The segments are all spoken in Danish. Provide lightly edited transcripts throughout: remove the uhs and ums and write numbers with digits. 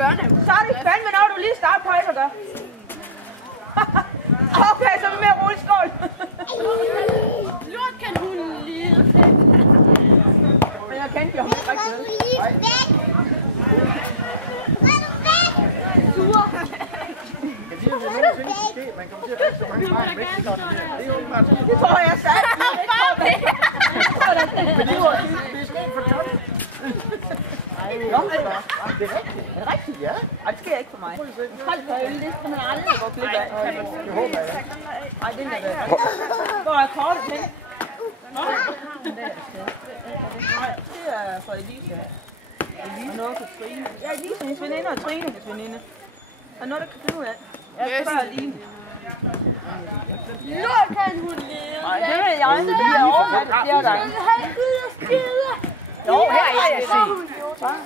børnehave. Så er det fandme noget, du lige starter på, ikke at gøre. Okay, så er vi med at rulle skål. Lort kan hun lide. Men jeg kendte jo ham ikke rigtig vel. Man kommer til at drikke så mange meget Mexican. Det er åbenbart sådan. Det tror jeg sandt. Men det er sgu for godt. Nå, det er rigtigt. Er det rigtigt? Ja. Ej, det sker ikke for mig. Hold for øl, det skal man aldrig gå glip af. Det håber jeg. Ej, det er da hvor er kortet hen? Nå, det er for Elise. Og noget for Trine. Ja, Elise, hendes veninde og Trine, hendes veninde. Og noget, der kan finde ud af. Jeg spørger lige. Lort kan hun lide. Nej, det ved jeg ikke. Det er overhattet flere gange. Han gider skide. Jo, her har jeg set.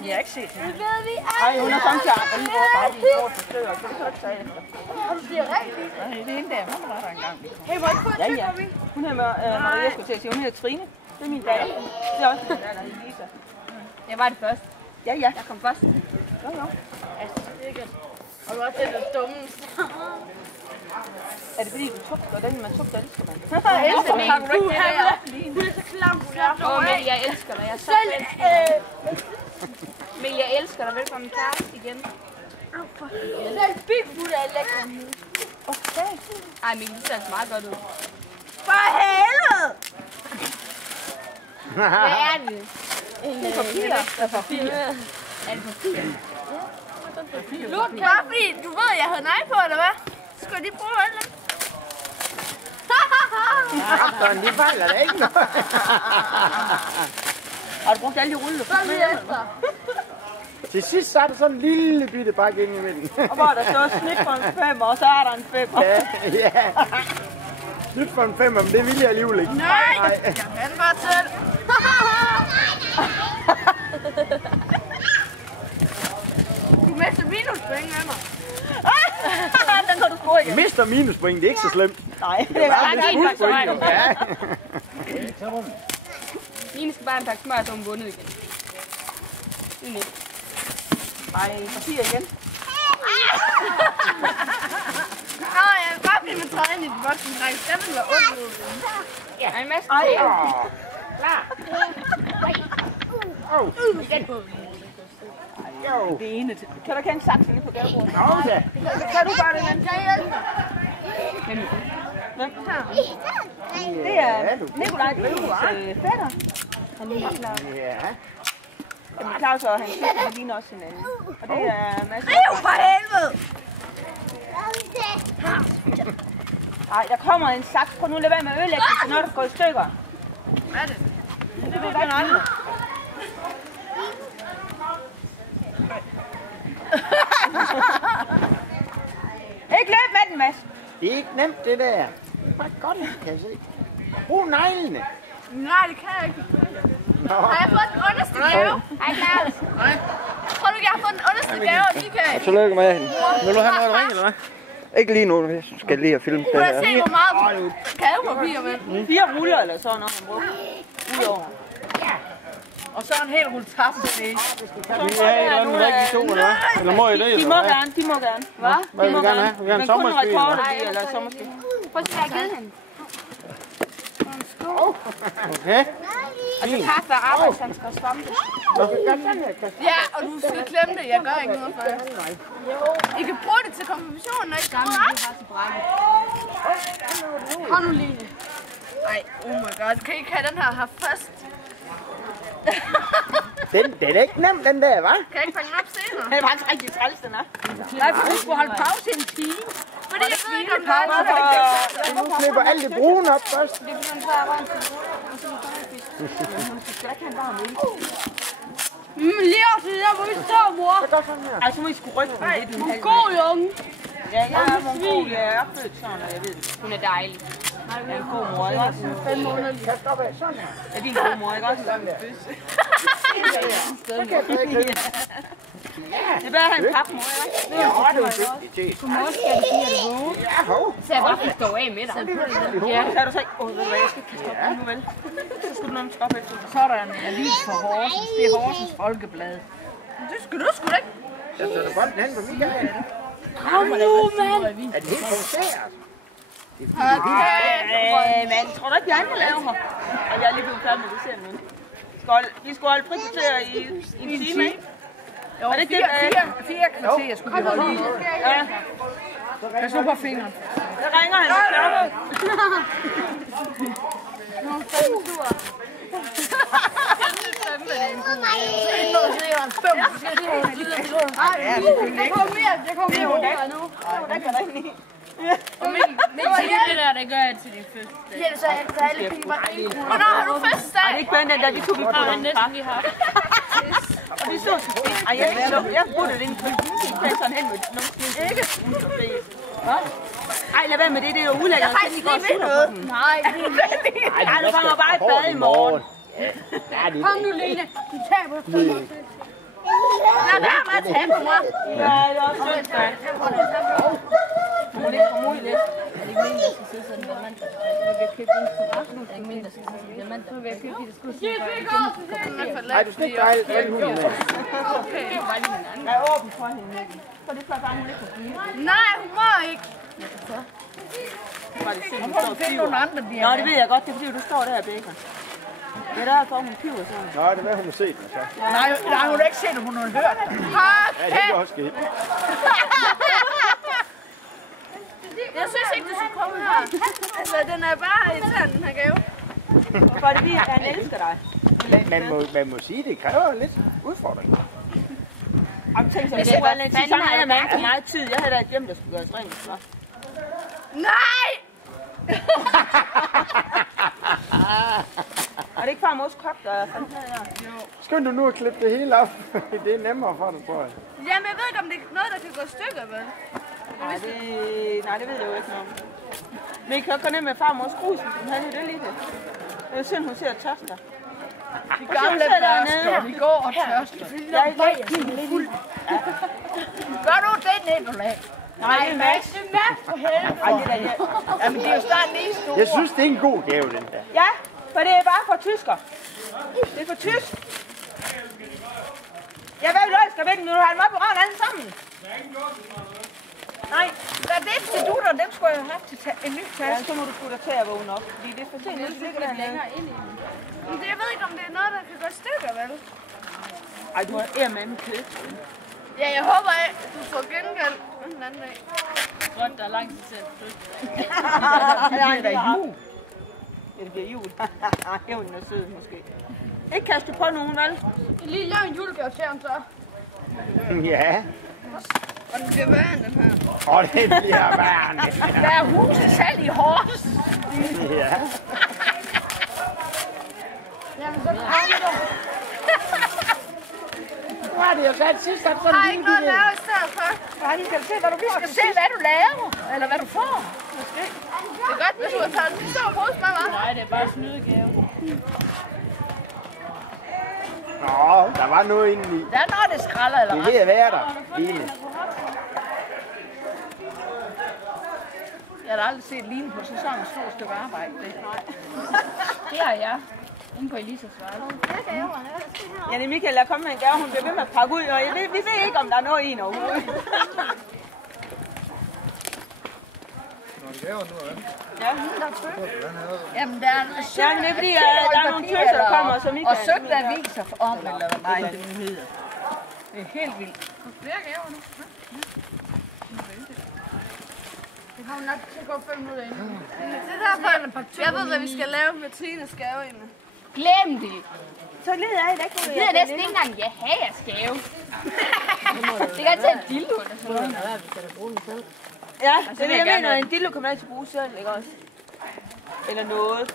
Jeg har ikke set hende. Det ved vi Nej, hun er sådan til andre lige vores bare lige vores forstøder, så det kan du ikke sige efter. Det er rigtigt. Nej, det er hende der. Hun var der engang. Hey, må jeg få et Ja, tøj, ja. Bobby? Hun hedder Maria, skulle til at sige. Hun hedder Trine. Det er min datter. Det er også min datter, Elisa. Jeg var det først. Ja, ja. Jeg kom først. Jo, jo. Altså, sikkert. Og det var det der dummeste. Er det fordi, du tugter den, man tugter, elsker man? Jeg elsker mig. Du er Du er så klam, du er. Men jeg elsker dig. Jeg er så Men jeg elsker dig. Velkommen kæreste igen. Selv Bigfoot er lækker. Okay. Ej, Mikkel, det ser altså meget godt ud. For helvede! Hvad er det? Det er papir. Det er papir. Er det papir? Lort, bare fordi du ved, at jeg havde nej på, eller hvad? Så skal jeg lige prøve alt det. Sådan, de fejler det ikke noget. Har du brugt alle de ruller? Så lige efter. Til sidst så er der sådan en lille bitte bakke ind i midten. Og hvor der står snit for en 5, og så er der en 5. Ja, ja. Nyt for en 5, men det vil jeg alligevel ikke. Nej, jeg kan bare selv. Du mister minuspoint af mig. Den kan du score igen. Mister minuspoint, det er ikke så slemt. Nej, det er Bare bare lidt pludspoint. Ja. Mine skal bare en pakke smør, så hun vundet igen. Ej, papir igen. Nej, jeg vil bare blive med træden i den voksne dreng. Den vil være ondt ud. Ja, en masse. Ej, Klar. Jo. det ene til. Kan du ikke have en saks inde på gadebordet? Nå, ja. Kan du bare det, men? Hvem? Det er Nikolaj Bøges fætter. Han ligner Claus. Ja. Jamen, Claus og hans søster ligner også hinanden. Og det er Mads. Riv for helvede! Nej, der kommer en saks. Prøv nu at lade være med at ødelægge det, så når der går i stykker. Hvad er det? Det ved jeg aldrig. Ikke løb med den, Mads. Det er ikke nemt, det der. Bare godt, kan jeg se. Brug neglene. Nej, det kan jeg ikke. Nå. Har jeg fået den underste gave? Hej, Claus. Tror du ikke, jeg har fået den underste gave, og I kan... Tillykke med hende. Vil du have noget at ringe, eller hvad? Ikke lige nu, jeg skal lige have filmet det Prøv at her. se, hvor meget gavepapir med. 4 ruller eller sådan noget, han brugte. Udover. Og så en hel rulle taffelsnæs. Vi er et eller andet rigtig to, eller hvad? Eller må I det, De eller må hvad? gerne, de må gerne. Hvad? Hvad vil I gerne have? Vi vil gerne Men kun sommerspil, eller rekorder hvad? de, eller sommerspil. Prøv at se, hvad jeg har givet hende. Okay. Og så kaffe og arbejdshandsker og svampe. Ja, og du skal klemme det. Jeg gør ikke noget for jer. I kan bruge det til konfirmationen, når I skal møde op. Hold nu lige. Ej, oh my god. Kan I ikke have den her først? Den er ikke nem, den der, hva'? Kan jeg ikke fange den op senere? Det er faktisk rigtig træls, den er. Nej, for du skulle holde pause i en time. Fordi jeg ved ikke, om der er noget. Du klipper alt det brune op først. Det er fordi, han tager varmt til Lige op til det der, hvor vi står, mor. Ej, så må I sgu rykke den lidt. Du er god, unge. Ja, jeg er mongol. Jeg er født sådan, og jeg ved det. Hun er dejlig. Jeg er en god mor, ikke også? 5 måneder. Kan stoppe af sådan her. Er din god mor, ikke også? Det er bedre at have en papmor, ikke? Ja, det er jo dygtigt. Godmorgen, skal du sige, at du vågen? Ja, hov. Så jeg bare fik stå af med dig. Ja, så er du så ikke. Ved du hvad, jeg skal ikke kaste op nu, vel? Så skal du nemlig stoppe efter. Så er der en avis for Horsens. Det er Horsens Folkeblad. Det skal du sgu da ikke. Der står der bolden hen på Michael. Kom nu, mand! Er det helt provoceret? Men tror du ikke, de andre laver her? Og jeg er lige blevet færdig med det selv nu. Vi skulle holde frikvarter i en time, ikke? Jo, det ikke fire kvarter skulle vi holde i. Ja. Pas nu på fingeren. Så ringer han til klokken. Jeg kommer mere nu. Det gør jeg til din fødselsdag. Ja, så er alle penge bare en krone. Hvornår har du fødselsdag? Det er ikke blandt andet, de tog vi på Jeg har den næsten lige haft. Og de så til det. Ej, jeg puttede det ind på den sådan hen med nogle skilte. Ikke? Ej, lad være med det, det er jo ulækkert. Jeg har faktisk lige ved noget. Nej, Ej, du kommer bare i bad i morgen. kom nu, Lene. Du taber. Lad være med at tabe mig. Ja, det er også synd, da. Må det ikke komme ud lidt? Er det ikke meningen, der skal sidde sådan en diamant? Vi vil købe en forret. Er det ikke meningen, der skal sidde sådan en diamant? Så vil jeg købe de der skudsel. Nej, du skal ikke dreje alle hunden med. Jeg er åben for hende. For det er bare, hun ikke kan blive. Nej, hun må ikke. Bare det Hun må finde nogle andre Nå, diamanter. det ved jeg godt. Det er fordi, du står der og bækker. Det er derfor, hun piver sådan. Nå, det er hvad hun har set mig så. Nej, hun har ikke set, hun har hørt. Ja, det kan også ske. Jeg synes ikke, du skal komme her. Altså, den er bare irriterende, den her gave. For det er, han elsker dig. Man må sige, det kræver lidt udfordring. Om tænk sig, det var lidt så meget mand for meget tid. Jeg havde da et hjem, der skulle gøres rent. Så. Nej! Og det er ikke farmors kok, der er fandt her. Skal du nu klippe det hele op? Det er nemmere for dig, tror jeg. Jamen, jeg ved ikke, om det er noget, der kan gå i stykker, vel? Nej, det ved jeg jo ikke noget om. Men I kan jo gå ned med farmors grus, som havde det lige det. Det er synd, hun ser tørster. De gamle børster, vi går og tørster. Jeg er fuld. Gør du det, Nicolai? Nej, det er Max. Det er Max for helvede. Ej, det er da Jamen, det er jo snart lige store. Jeg synes, det er en god gave, den der. Ja, for det er bare for tysker. Det er for tysk. Ja, hvad vil du elske væk? Nu har han mig på røven alle sammen. Nej. Der er det til dutter, dem skulle jeg have haft til en ny Ja, taske. så må du putte til at vågne op. Fordi det er for sent, hvis du ligger dernede. Men jeg ved ikke, om det er noget, der kan gå i stykker, vel? Ej, du har med kød. Ja, jeg håber, at du får gengæld den anden dag. Godt, der er lang tid til at flytte. Det bliver da jul. Det bliver jul. Hævnen er sød, måske. Ikke kaste på nogen, vel? Lige lave en julegave til ham, så. Ja. Og den bliver værre end den her. Og det bliver værre. Der er hus til salg i Hors. Ja. Jamen, så kommer du. Nu har det jo sat sidst, at Har ikke noget at lave i stedet for. Nej, vi skal se, hvad du får. Vi skal se, hvad du laver. Eller hvad du får. Måske. Det er godt, hvis du har taget en stor pose med, hva'? Nej, det er bare snydegave. Nå, der var noget inde i. Der er noget, det skralder, eller Det er hvad? ved at være der, Line. Jeg har da aldrig set Line på så sådan et stort stykke arbejde. Det har jeg. Inde på Elisas værelse. Janne Michael er kommet med en gave, hun bliver ved med at pakke ud, og vi ved ikke, om der er noget i hende overhovedet. Ja. Jamen, der er Ja, men det er fordi, der er nogle tøser, der kommer, som ikke og søgte aviser om, eller hvad det nu hedder. Det er helt vildt. Flere gaver nu. Det har nok til at gå 5 minutter inden. Det der for, jeg ved, hvad vi skal lave med Trines gave inden. Glem det. Så lider jeg ikke ud Det er næsten ikke engang, jeg har jeres gave. Det kan tage et dildo eller sådan noget. Ja, det er det, jeg mener. En dildo kan man altid bruge selv, ikke også? Eller noget.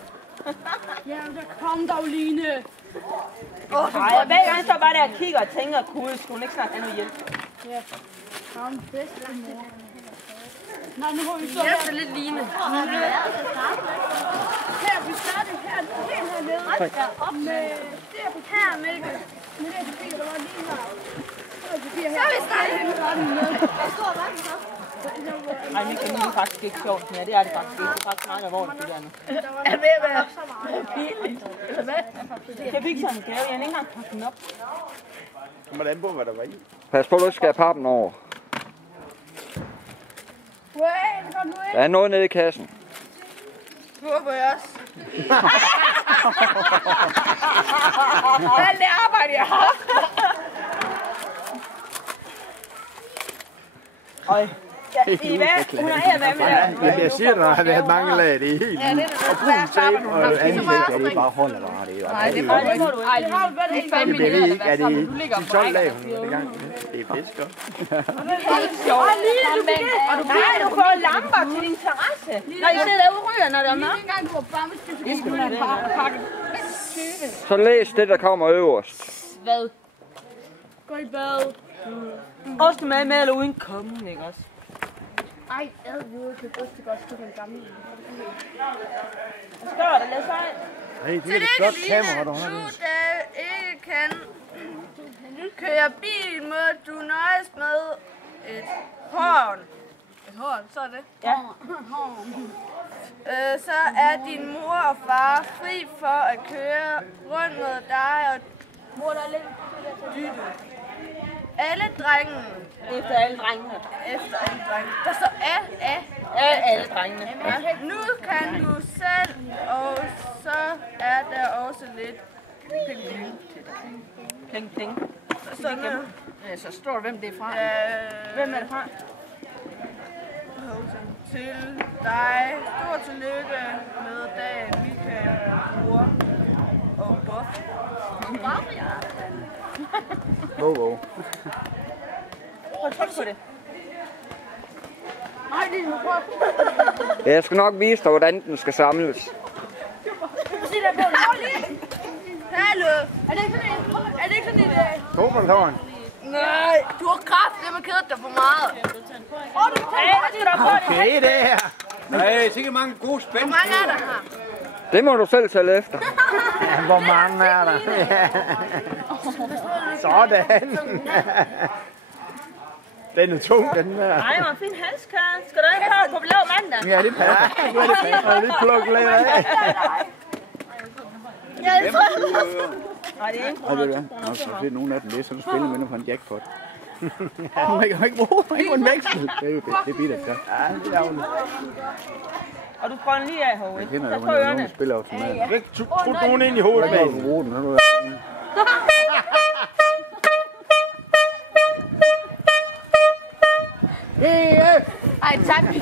Jamen, der kom dog, Line. Nej, hver gang står bare der og kigger og tænker, gud, skulle hun ikke snart have noget hjælp? Kom, bedste mor. Nej, nu må vi stå her. Lidt Line. Her, vi starter her, helt hernede. Ja, op med her, Mælke. Med det papir, der var lige her. Så er vi startet. Hvor stor var den så? Ej, det er faktisk ikke sjovt mere. Det er det faktisk ikke. Det er faktisk meget alvorligt, det der nu. Er det ved at være pinligt? Eller hvad? Jeg fik sådan en gave. Jeg har ikke engang pakket den op. Hvordan på, hvad der var i? Pas på, du ikke skal have pappen over. Der er noget nede i kassen. Nu håber jeg også. Alt det arbejde, jeg har. Øj. I hvad? Hun har været med der. Men jeg siger, der har været mange lag. Det er helt Og brun tape. og ansigt, er det bare holder bare. Det er jo Nej, det må du ikke. Det har jo været helt fandme det nede, er eller det hvad? ikke. De 12 lag, hun er i gang med. Det er pisse godt. Og du får lamper til din terrasse. Når I sidder derude og ryger, når det er mørkt. Ikke engang du var pakke. Så læs det, der kommer øverst. Hvad? Gå i bad. Også med eller uden kommen, ikke også? Ej, jeg kan godt stå den gamle. Hvad står der? Lad os fejl. Hey, det er et flot kamera, du har. Du, der ikke kan køre bil, må du nøjes med et horn. Et horn, så er det. Ja. Så er din mor og far fri for at køre rundt med dig og dytte. Alle drengene. Efter alle drengene. Efter alle drengene. Der står Alle drengene. Nu kan du selv, og så er der også lidt ping-ping. Pling, pling. Sådan her. Ja, så står der, hvem det er fra. Hvem er det fra? Til dig. Stort tillykke med dagen, Michael, mor og Bob. Wow. Prøv at trykke på det. Jeg skal nok vise dig, hvordan den skal samles. Hallo. Er det ikke sådan en... Fodboldhåren. Nej, du har kraft, med kædet dig for meget. Okay, det her. Nej, sikkert mange gode spænd. Hvor mange er der her? Det må du selv tælle efter. Ja, hvor mange er der? Sådan. Den er tung, den der. Ej, hvor fin halskæde. Skal du ikke have på blå mandag? Ja, det passer. Nu er det passer. Jeg lige plukke lidt af. Nej, det er ikke. Og det er der. Så fedt nogen af dem det, så du spiller med nu på en jackpot. Man kan ikke bruge en veksel. Det er jo det bliver det så. Ja, det er jo. Og du får den lige af, Håge. Jeg kender Pas jo, på hvordan ørerne. nogen spiller automat. Tro nogen ind i hovedet med den. Bruge den, har du Ej, tak.